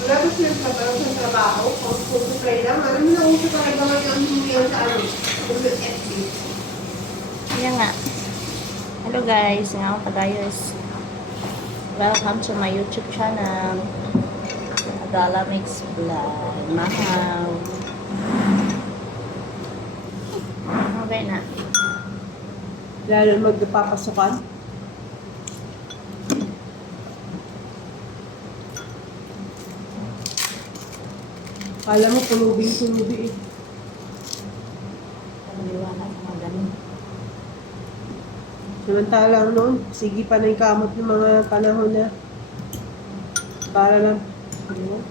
Wala ba silang trabaho sa trabaho? Kung supply lang, alam mo na uso talaga ngayon ang humiyan sa ano, sa FB. Yan nga. Hello guys, nga ako tagayos. Welcome to my YouTube channel. Adala Mix Vlog. Mahaw. Okay na. Lalo magpapasukan. Kala mo, tulubi eh. Pagaliwanag sa mga ganun. Samantalang noon, sige pa na yung kamot ng mga panahon na para lang, ano,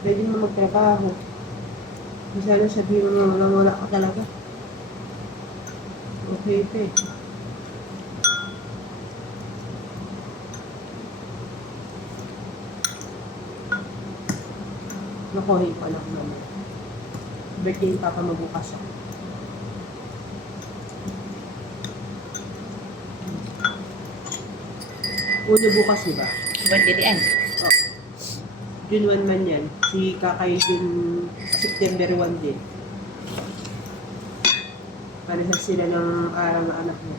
pwede mo magtrabaho. Sana sabihin mo wala ka talaga. Okay pa eh. Nakuhin ko lang naman. Birthday ni Papa mabukas ako. Uno bukas, diba? Birthday di ay. Oh. June 1 man yan. Si Kakay June September 1 din. Parehas sila ng araw na anak niya.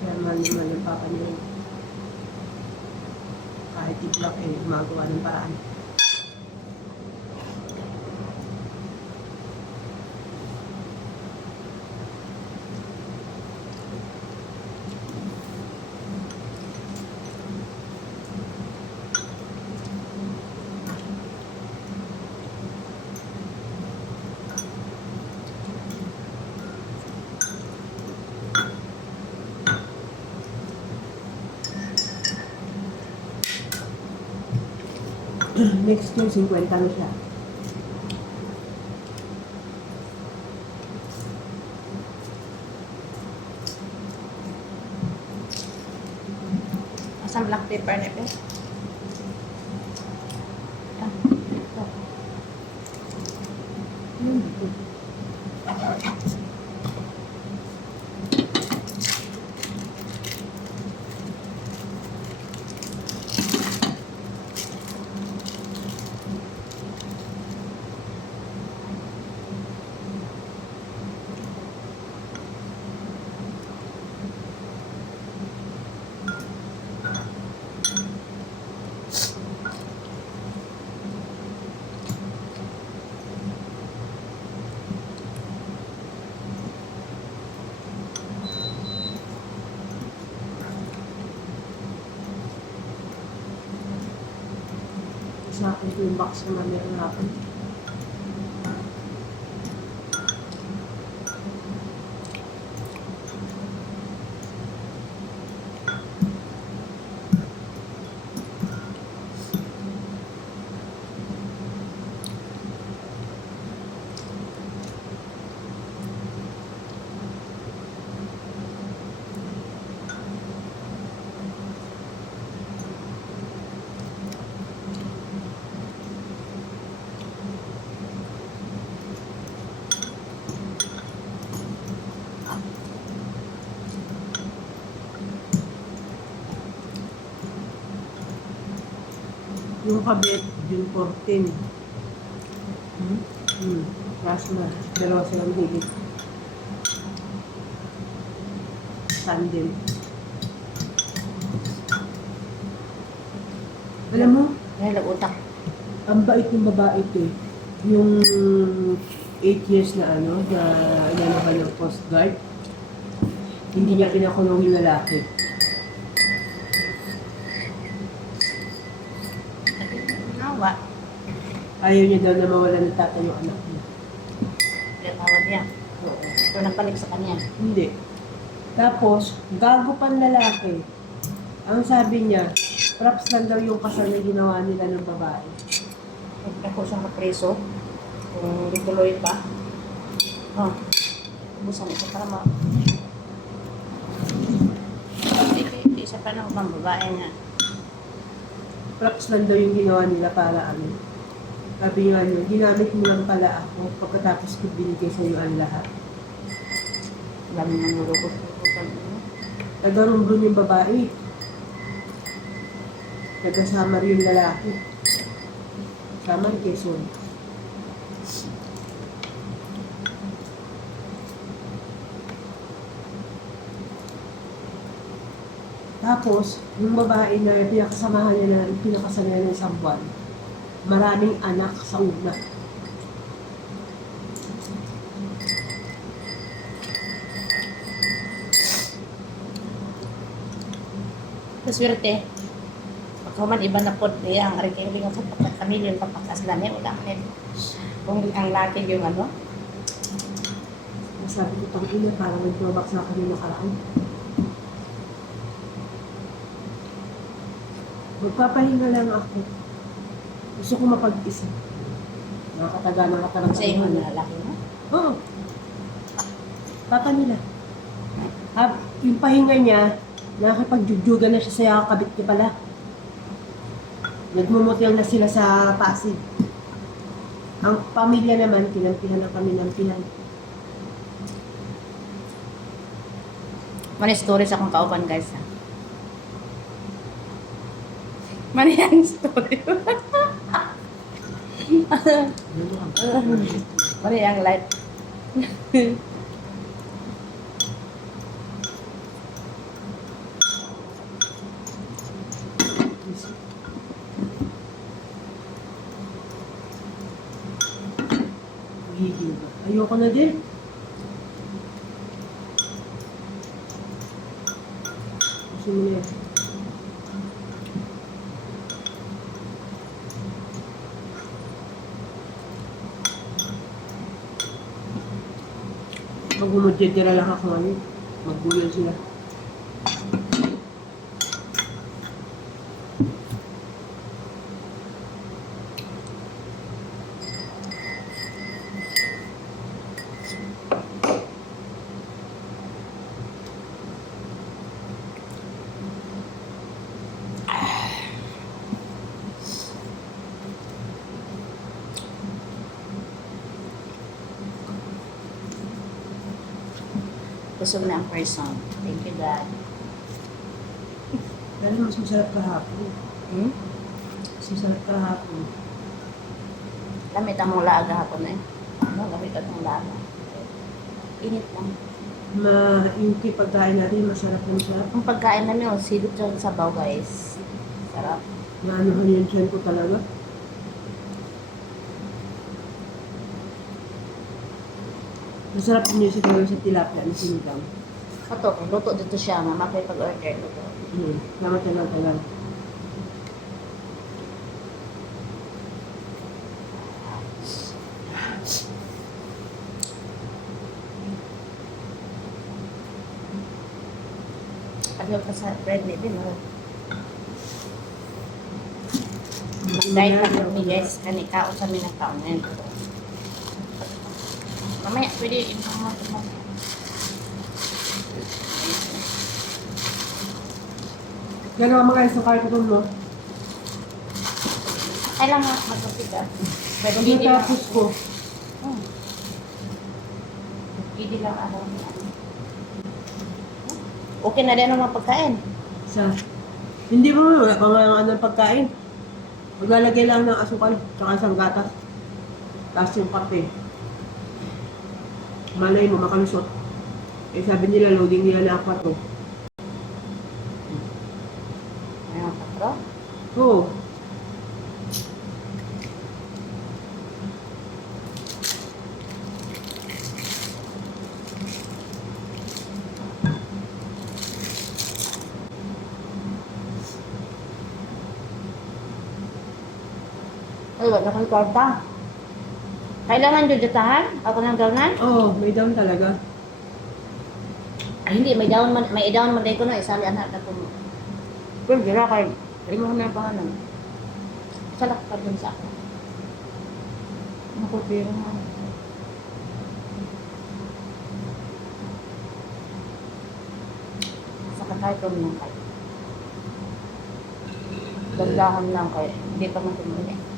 Kaya mahal naman yung papa niya. Kahit i-block eh, magawa ng paraan. Next year, 50 na siya. Asang black paper na ito? Ah, ito. Sa akin ito yung box naman meron natin. Yung kabit, June 14. Rasma. Dalawa silang higit. Sandil. Alam mo, Ay, nag-utak. ang bait ng babae ito eh. Yung 8 years na ano, na inano ka ng Coast Guard, hindi niya pinakulong yung lalaki. Nawa. Ayaw niya daw na mawala ng tatay yung anak niya. Pinatawad niya. Oo. Ito nagpalik sa kanya. Hindi. Tapos, gago pang lalaki. Ang sabi niya, props lang daw yung kasal na ginawa nila ng babae. Ako siyang kapreso. Kung dituloy pa. Oh. Busan ito para ma... Isa pa na pang babae nga. Props lang daw yung ginawa nila para ano. Sabi nga niya, ginamit mo lang pala ako pagkatapos ko binigay sa iyo ang lahat. Dami ng nulukot. Taga-Romblon yung babae. Taga-Samar yung lalaki. Samar, Quezon. Tapos, yung babae na pinakasamahan niya na pinakasal niya ng isang buwan, maraming anak sa una. Kaswerte. Pagkaman iba na po niya, ang arikin nga sa pagkakamilyon, papakaslan niya, wala man. Kung ang laki yung ano, Sabi ko, tang ina, parang nag-throwback sa akin yung nakaraan. Magpapahinga lang ako. Gusto ko mapag-isa. Nakakataga ng katarang sa inyo na lalaki mo. Oo. Papa nila. Yung pahinga niya, nakakipagjujugan na siya sa kabit niya pala. Nagmumutyang na sila sa Pasig. Ang pamilya naman, kinampihan na kami ng pihan. Mani stories akong kauban guys ha. Mani ang story. Mani ang life. Gigil ba? Ayoko na din. Gusto mo yan. Mag-umudya lang ako ngayon. Magbuyan sila. Busog na ang person. Thank you, God. Dahil mas masarap kahapon. Hmm? Mas masarap kahapon. Lamit ang mong laaga hapon eh. Ano, lamit ang mong laaga. Init lang. Yung pagkain natin, masarap na masarap. Ang pagkain namin, oh, silot yung sabaw guys. Sarap. Maanuhan yung tiyan ko talaga. Masarap din yung siguro sa tilapia na sinigang. Ito, luto dito siya. Mama ko yung pag-order. Luto. Lamat na lang talaga. Pag-order ka sa bread ni din, oh. Mag-diet na kami guys. Kanikaon sa minang taon na yun. Mamaya, pwede yung mga Yan ang mga isang karton mo. kailangan magpapita. Pwede Pag hindi lang. natapos ko, Hindi lang araw niya. Okay na din ang mga pagkain. hindi mo wala pa nga ng pagkain. Maglalagay lang ng asukal, tsaka isang gatas. Tapos yung kape. Malay mo, makalusot. Eh sabi nila, loading nila na ako to. Ayun, patro. Oo. Ay, wala kang torta. Kailangan jujutahan? Ako ng gawnan? Oo, may down talaga. Ay, hindi. May down man ko na. Isali anak na po mo. Pero gira kay. Kaya mo kami ang pangalan. Salak ka dun sa ako. Naku, pero nga. Sa katay ko lang kayo. Dandahan lang kayo. Hindi pa man tumuli.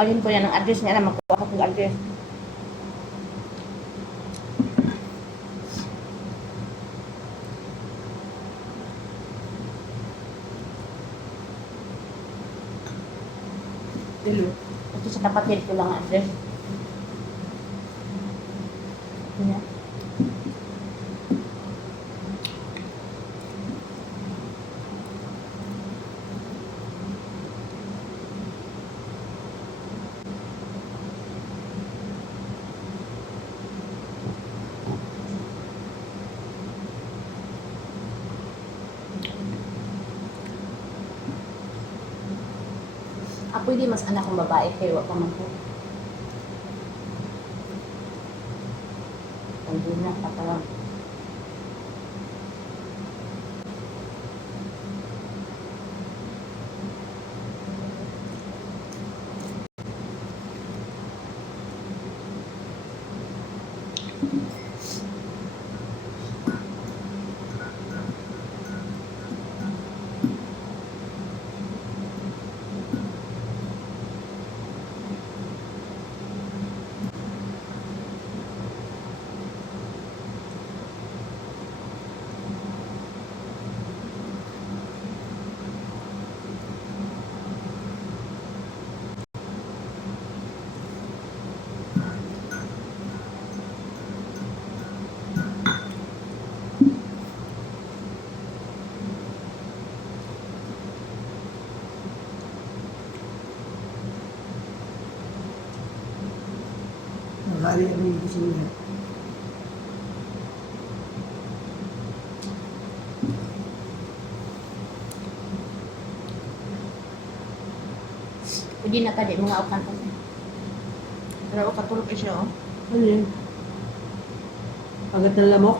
Balhin ko yan ang address niya na magkuha ko ng address. Hello. Ito sa kapatid ko lang ang address. Yan. Ako hindi mas anak kong babae kaya wala pa man ko. Hindi na, patawag. Nakali kami yung gising niya. Pwede na ka di mga ukan pa siya. Pero ako katulog eh siya, oh. Ano yun? Agat ng lamok?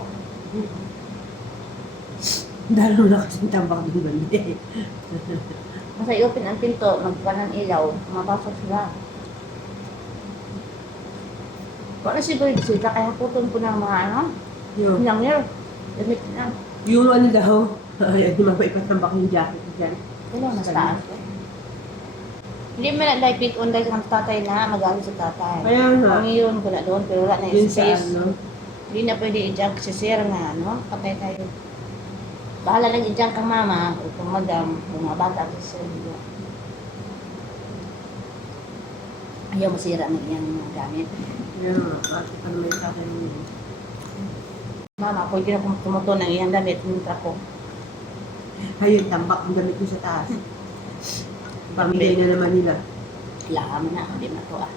Dalo na kasing tambak ng bandi. Kasi i-open ang pinto, magpa ng ilaw, mapasok sila. Wala siguro sila, kaya putol ko ng mga ano, Yun. hinangir. Damit na. Yung ano daw, ay, di magpaipatambak yung jacket dyan. Wala, mas taas. Hindi mo na dahil pick on dahil ang tatay na, mag-aano sa tatay. Kaya nga, Ang iyon ko na doon, pero wala na yung yun sa space. ano, Hindi na pwede i-junk si sir nga, no? Patay tayo. Bahala lang i-junk kang mama, o kung madam, o mga bata si sir. Diba? Ayaw masira ng iyang mga gamit. yun nga, ano may sa akin yun. Mama, pwede na tumuto ng iyang damit, yung trako. Ayun, tambak ang damit ko sa taas. Pamigay na naman nila. Kailangan mo na, hindi na to ah.